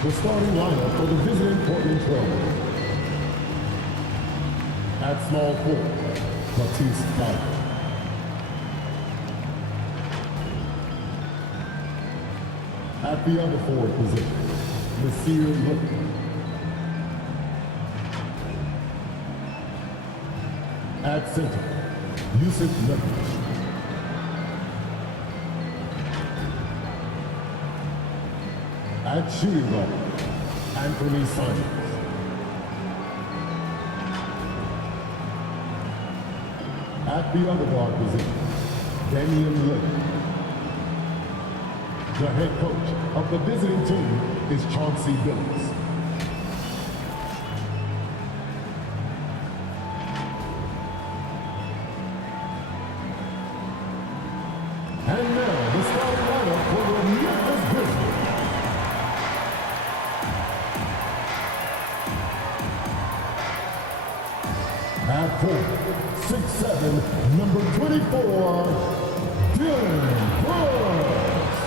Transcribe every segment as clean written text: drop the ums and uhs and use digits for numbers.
The starting lineup for the visiting Portland Trailblazers. At small forward, Matisse Thybulle. At the other forward position, Nasir Little. At center, Yusuf Nurkic. At shooting guard, Anthony Simons. At the other guard position, Damian Lillard. The head coach of the visiting team is Chauncey Billups. And now, the starting lineup for the Memphis Grizzlies. At 4'6'7", number 24, Dylan Brooks.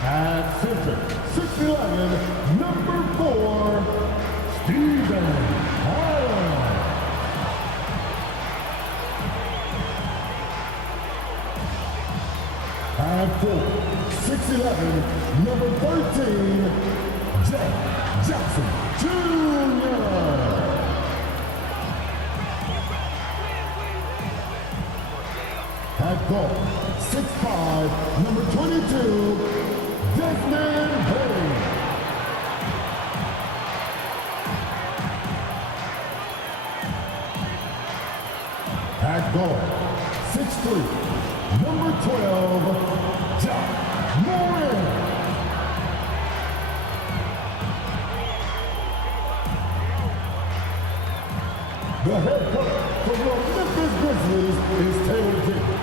At center, 6'11", number 4, Steven Adams. At 4'6'11", number 13, Jeff Jackson Jr. At guard, 6'5", number 22, Desmond Hayes. At guard, 6'3", number 12, John Moran. The head coach for the Memphis Grizzlies is Taylor Jenkins.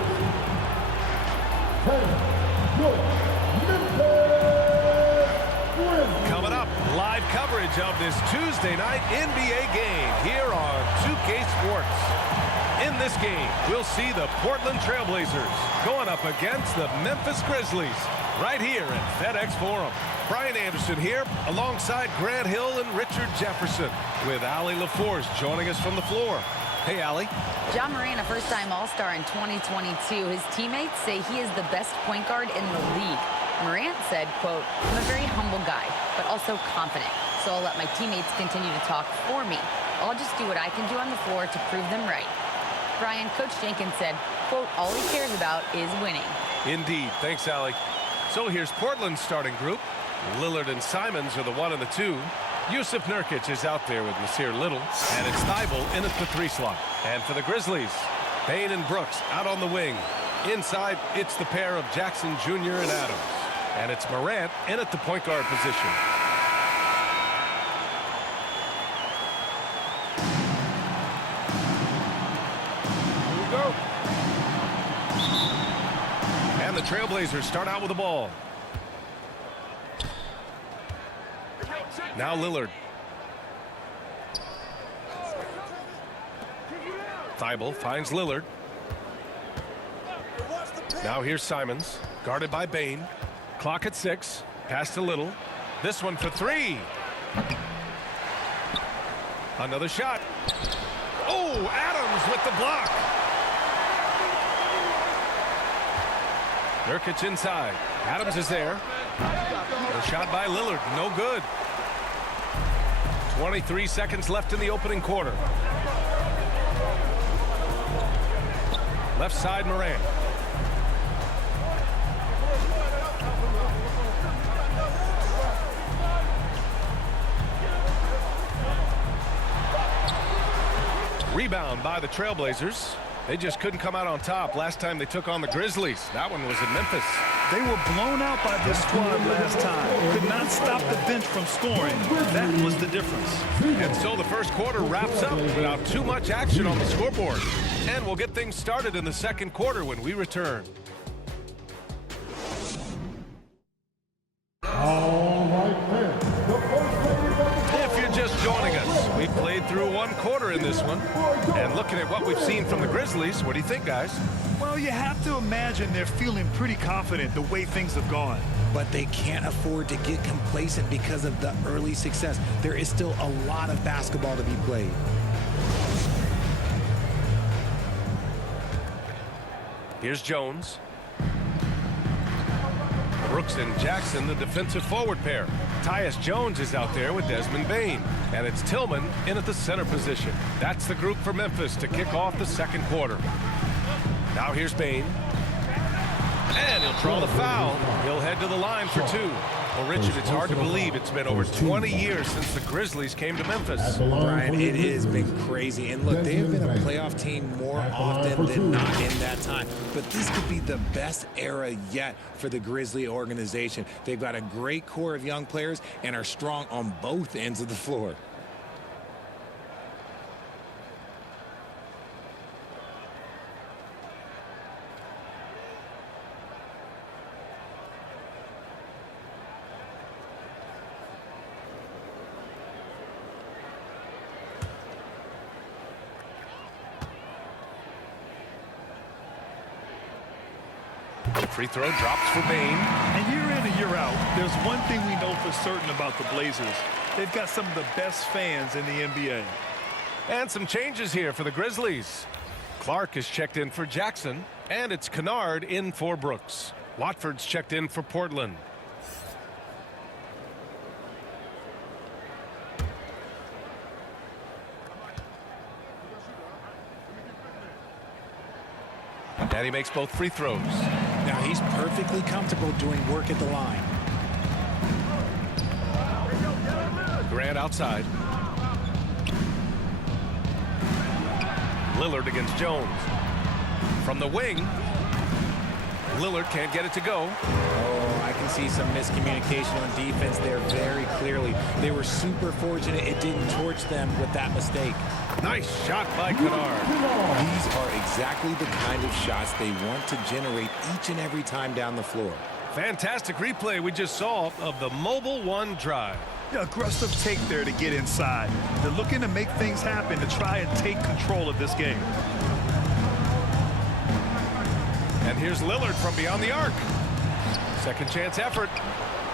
Coming up, live coverage of this Tuesday night NBA game here on 2K Sports. In this game, we'll see the Portland Trailblazers going up against the Memphis Grizzlies right here at FedEx Forum. Brian Anderson here alongside Grant Hill and Richard Jefferson with Allie LaForce joining us from the floor. Hey, Allie. Ja Morant, a first-time All-Star in 2022. His teammates say he is the best point guard in the league. Morant said, quote, "I'm a very humble guy, but also confident. So I'll let my teammates continue to talk for me. I'll just do what I can do on the floor to prove them right." Brian, Coach Jenkins said, quote, "All he cares about is winning." Indeed. Thanks, Allie. So here's Portland's starting group. Lillard and Simons are the 1 and the 2. Yusuf Nurkic is out there with Nasir Little. And it's Thybulle in at the 3 slot. And for the Grizzlies, Payne and Brooks out on the wing. Inside, it's the pair of Jackson Jr. and Adams. And it's Morant in at the point guard position. Here we go. And the Trailblazers start out with the ball. Now Lillard. Thybulle finds Lillard. Now here's Simons, guarded by Bane. Clock at 6. Pass to Little. This one for 3. Another shot. Oh, Adams with the block. Nurkic inside. Adams is there. A shot by Lillard. No good. 23 seconds left in the opening quarter. Left side, Morant. Rebound by the Trailblazers. They just couldn't come out on top last time they took on the Grizzlies. That one was in Memphis. They were blown out by this squad last time. Could not stop the bench from scoring. That was the difference. And so the first quarter wraps up without too much action on the scoreboard. And we'll get things started in the second quarter when we return. All right, then. The first quarter. If you're just joining us, we played through one quarter in this one. And looking at what we've seen from the Grizzlies, what do you think, guys? Well, you have to imagine they're feeling pretty confident the way things have gone. But they can't afford to get complacent because of the early success. There is still a lot of basketball to be played. Here's Jones. Brooks and Jackson, the defensive forward pair. Tyus Jones is out there with Desmond Bane. And it's Tillman in at the center position. That's the group for Memphis to kick off the second quarter. Now here's Bane. And he'll draw the foul. He'll head to the line for two. Well, Richard, it's hard to believe it's been over 20 years since the Grizzlies came to Memphis. Brian, it has been crazy. And look, they have been a playoff team more often than not in that time. But this could be the best era yet for the Grizzly organization. They've got a great core of young players and are strong on both ends of the floor. Free throw drops for Bane. And year in and year out, there's one thing we know for certain about the Blazers. They've got some of the best fans in the NBA. And some changes here for the Grizzlies. Clark is checked in for Jackson, and it's Kennard in for Brooks. Watford's checked in for Portland. And he makes both free throws. Now he's perfectly comfortable doing work at the line. Grant outside. Lillard against Jones. From the wing. Lillard can't get it to go. Oh, I can see some miscommunication on defense there very clearly. They were super fortunate it didn't torch them with that mistake. Nice shot by Kennard. These are exactly the kind of shots they want to generate each and every time down the floor. Fantastic replay we just saw of the Mobile One drive. Yeah, aggressive take there to get inside. They're looking to make things happen to try and take control of this game. And here's Lillard from beyond the arc. Second chance effort.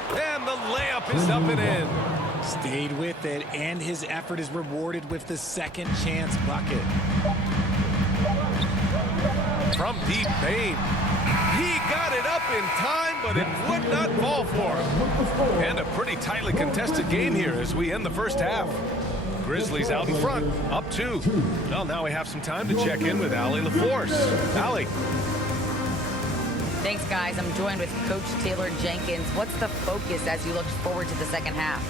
And the layup is up and in. Stayed with it, and his effort is rewarded with the second chance bucket. From deep, Bane. He got it up in time, but it would not fall for him. And a pretty tightly contested game here as we end the first half. Grizzlies out in front, up 2. Well, now we have some time to check in with Allie LaForce. Allie. Thanks, guys. I'm joined with Coach Taylor Jenkins. What's the focus as you look forward to the second half?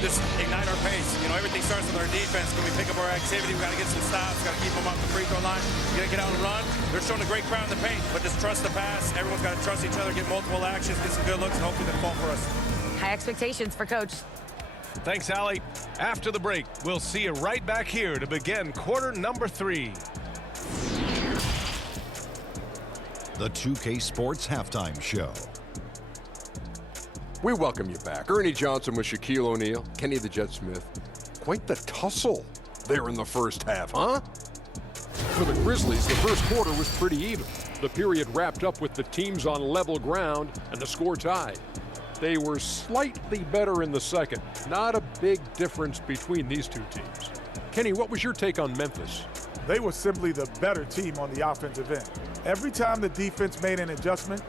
Just ignite our pace. You know, everything starts with our defense. Can we pick up our activity? We got to get some stops. Got to keep them off the free throw line. We got to get out and run. They're showing a great crowd in the paint, but just trust the pass. Everyone's got to trust each other, get multiple actions, get some good looks, and hopefully they fall for us. High expectations for Coach. Thanks, Allie. After the break, we'll see you right back here to begin quarter number 3. The 2K Sports Halftime Show. We welcome you back. Ernie Johnson with Shaquille O'Neal, Kenny the Jet Smith. Quite the tussle there in the first half, huh? For the Grizzlies, the first quarter was pretty even. The period wrapped up with the teams on level ground and the score tied. They were slightly better in the second. Not a big difference between these two teams. Kenny, what was your take on Memphis? They were simply the better team on the offensive end. Every time the defense made an adjustment,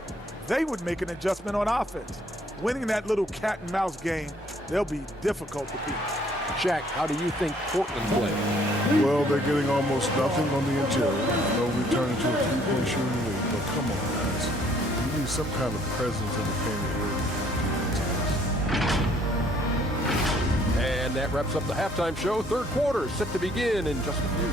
they would make an adjustment on offense. Winning that little cat and mouse game, they'll be difficult to beat. Shaq, how do you think Portland played? Well, they're getting almost nothing on the interior. No return to a three-point shooting lead. But come on, guys. You need some kind of presence in the paint. And that wraps up the halftime show. Third quarter is set to begin in just a few.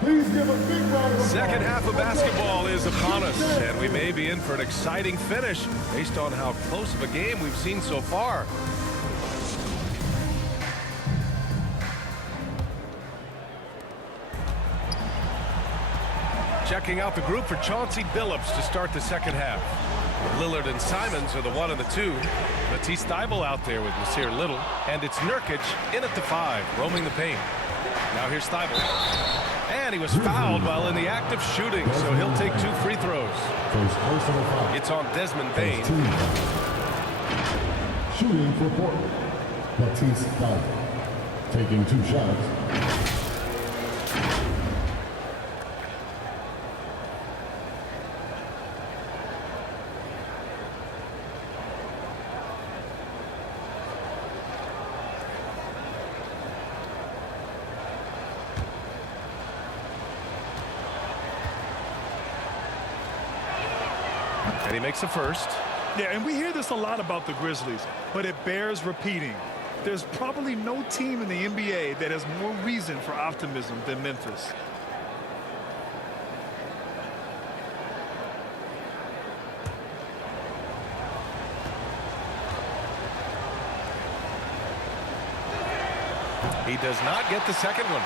Please give a big round of applause. Second half of basketball is upon us, and we may be in for an exciting finish based on how close of a game we've seen so far. Checking out the group for Chauncey Billups to start the second half. Lillard and Simons are the 1 and the 2. Matisse Thybulle out there with Nasir Little. And it's Nurkic in at the 5, roaming the paint. Now here's Thybulle. And he was fouled while in the act of shooting, so he'll take 2 free throws. It's on Desmond Bain. Shooting for Portland, Matisse Thybulle, taking 2 shots. And he makes the first. Yeah, and we hear this a lot about the Grizzlies, but it bears repeating. There's probably no team in the NBA that has more reason for optimism than Memphis. He does not get the second one.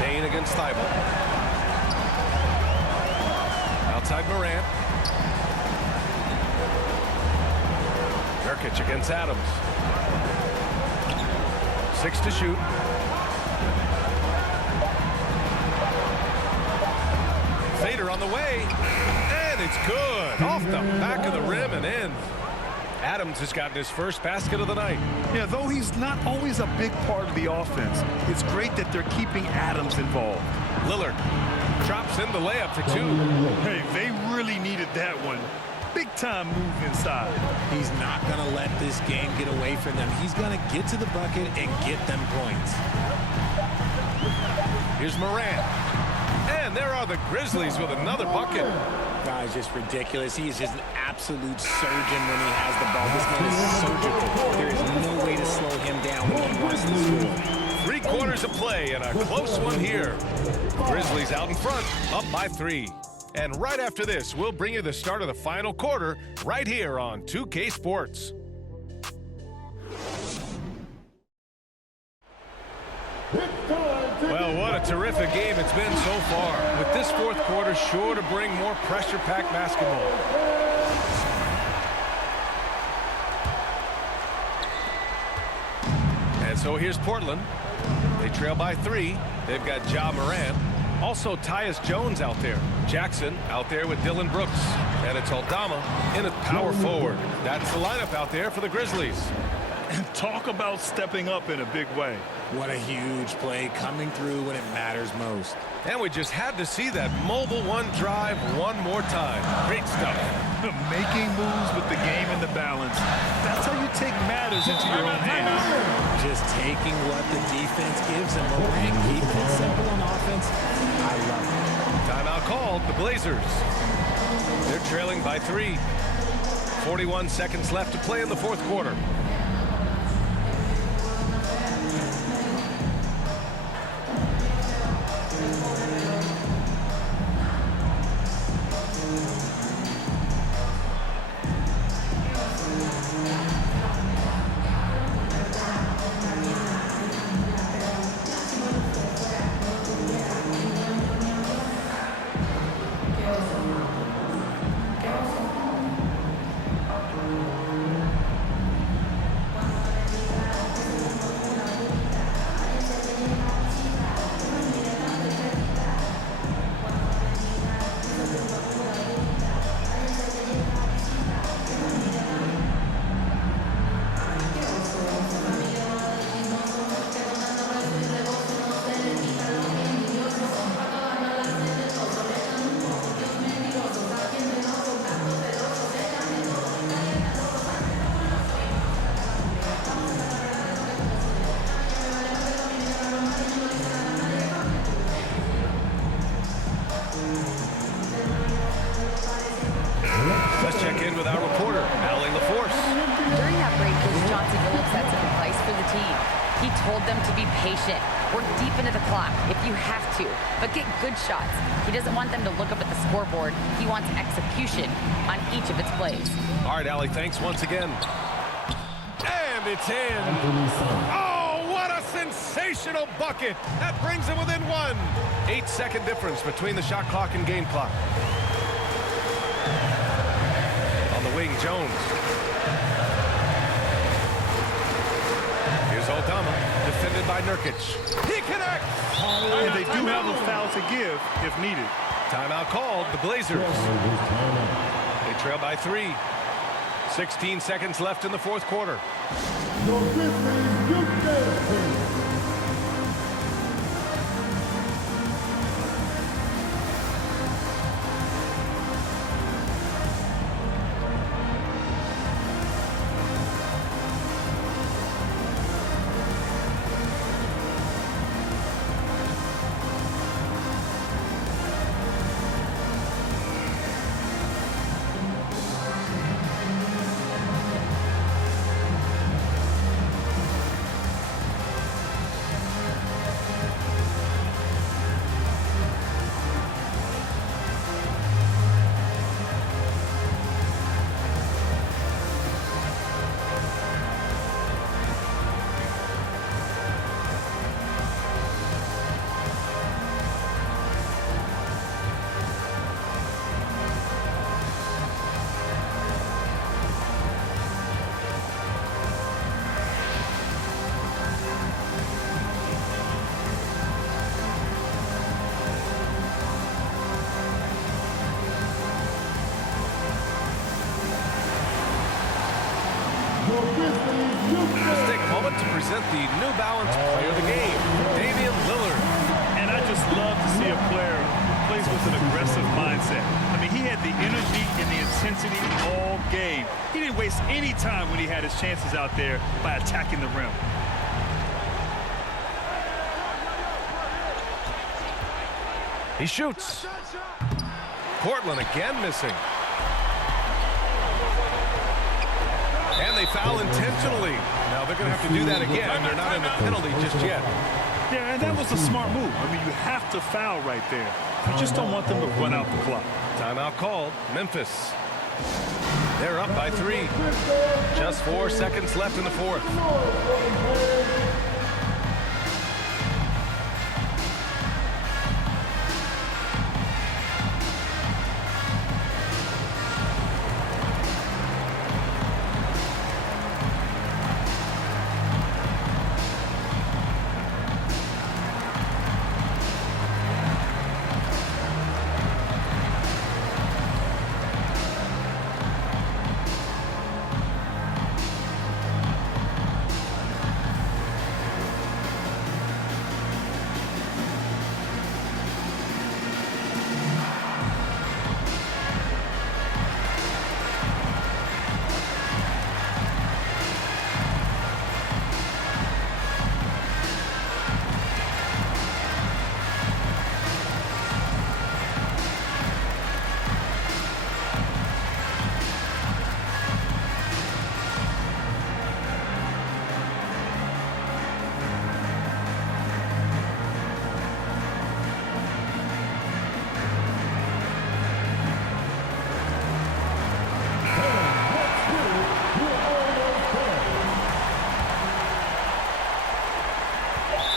Bain against Thybulle. Outside Morant. Nurkic against Adams. 6 to shoot. Fader on the way. And it's good. Off the back of the rim and in. Adams has gotten his first basket of the night. Yeah, though he's not always a big part of the offense, it's great that they're keeping Adams involved. Lillard drops in the layup for 2. Hey, they really needed that one. Big time move inside. He's not going to let this game get away from them. He's going to get to the bucket and get them points. Here's Morant. And there are the Grizzlies with another bucket. Guy's just ridiculous. He is just an absolute surgeon when he has the ball. This man is surgical. There is no way to slow him down when he wants to score. 3 quarters of play and a close one here. Grizzlies out in front, up by 3. And right after this, we'll bring you the start of the final quarter right here on 2K Sports. Well, what a terrific game it's been so far. With this fourth quarter sure to bring more pressure-packed basketball. And so here's Portland. They trail by 3. They've got Ja Morant. Also Tyus Jones out there. Jackson out there with Dylan Brooks. And it's Aldama in at power forward. That's the lineup out there for the Grizzlies. And talk about stepping up in a big way. What a huge play coming through when it matters most. And we just had to see that mobile one drive one more time. Great stuff. Making moves with the game and the balance. That's how you take matters into your own hands. Just taking what the defense gives him. Morant keeping it simple on offense. I love it. Timeout called. The Blazers. They're trailing by 3. 41 seconds left to play in the fourth quarter. Let's check in with our reporter, Allie LaForce. During that break, Coach Chauncey Billups had some advice for the team. He told them to be patient, work deep into the clock if you have to, but get good shots. He doesn't want them to look up at the scoreboard. He wants execution on each of its plays. All right, Allie, thanks once again. And it's in. Oh, what a sensational bucket. That brings them within one. 8-second difference between the shot clock and game clock. On the wing, Jones. Here's Aldama, defended by Nurkic. He connects! And they do have a foul to give if needed. Timeout called, the Blazers. They trail by 3. 16 seconds left in the fourth quarter. Let's take a moment to present the New Balance Player of the Game, Damian Lillard. And I just love to see a player who plays with an aggressive mindset. I mean, he had the energy and the intensity all game. He didn't waste any time when he had his chances out there by attacking the rim. He shoots. Portland again missing. And they foul intentionally. Now they're going to have to do that again. They're not in the penalty just yet. Yeah, and that was a smart move. I mean, you have to foul right there. You just don't want them to run out the clock. Timeout called. Memphis. They're up by 3. Just 4 seconds left in the fourth.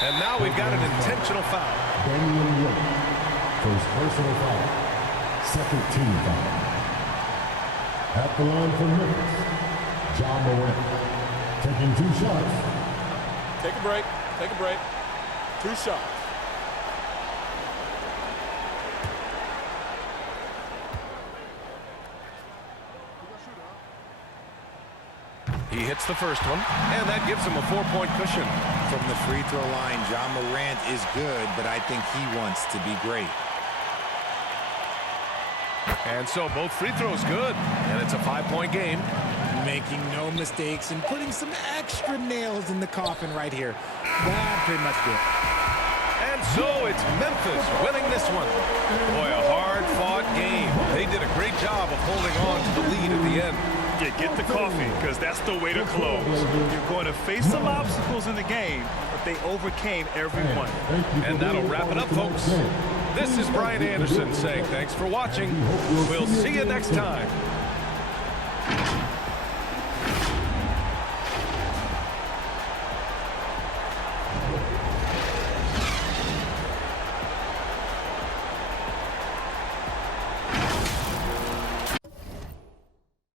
And now we've got an intentional foul. Damian Lillard, first personal foul, second team foul. At the line for Memphis, John Morant, taking 2 shots. Take a break. Take a break. 2 shots. He hits the first one, and that gives him a 4-point cushion. From the free throw line, John Morant is good, but I think he wants to be great. And so both free throws good, and it's a 5-point game. Making no mistakes and putting some extra nails in the coffin right here. That pretty much did. And so it's Memphis winning this one. Boy, a hard-fought game. They did a great job of holding on to the lead at the end. Yeah, get the coffee, because that's the way to close. You're going to face some obstacles in the game, but they overcame every one. And that'll wrap it up, folks. This is Brian Anderson saying thanks for watching. We'll see you next time.